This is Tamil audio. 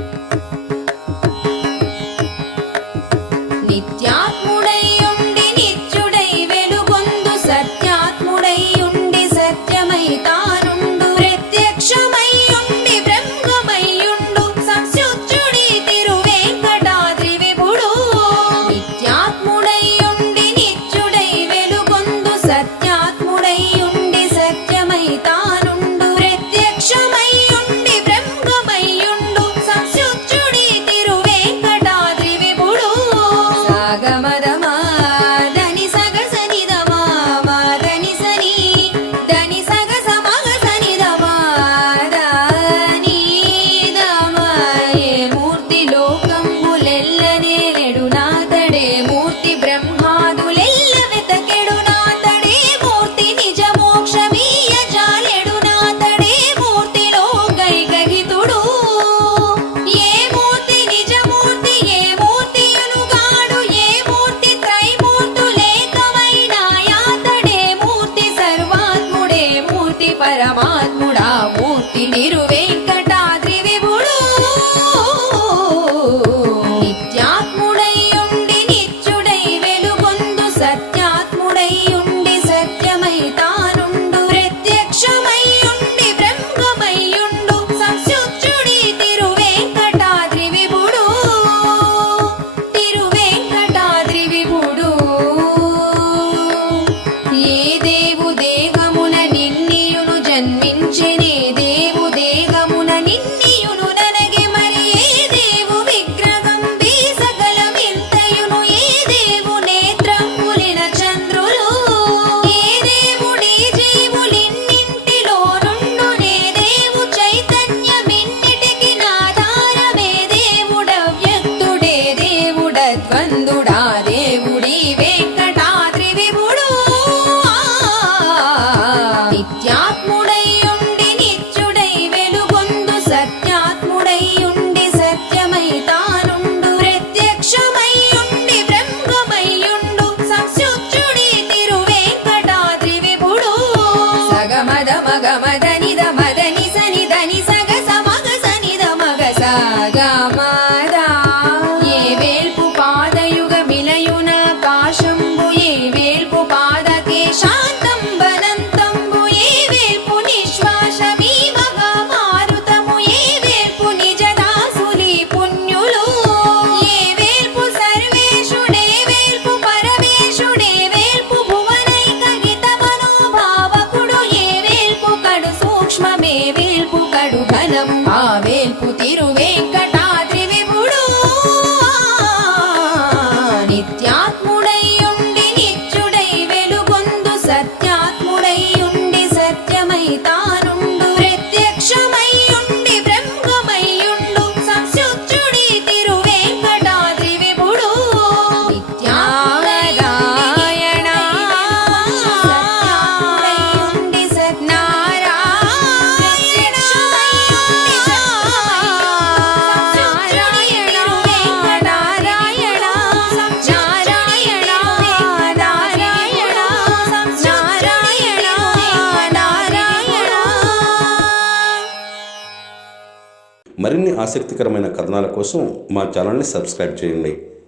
Música மேவேல்பு கடுகலம் ஆவேல்பு திருவேங்கடா మరిన్ని ఆసక్తికరమైన కథనాల కోసం మా ఛానల్ని సబ్స్క్రైబ్ చేయండి.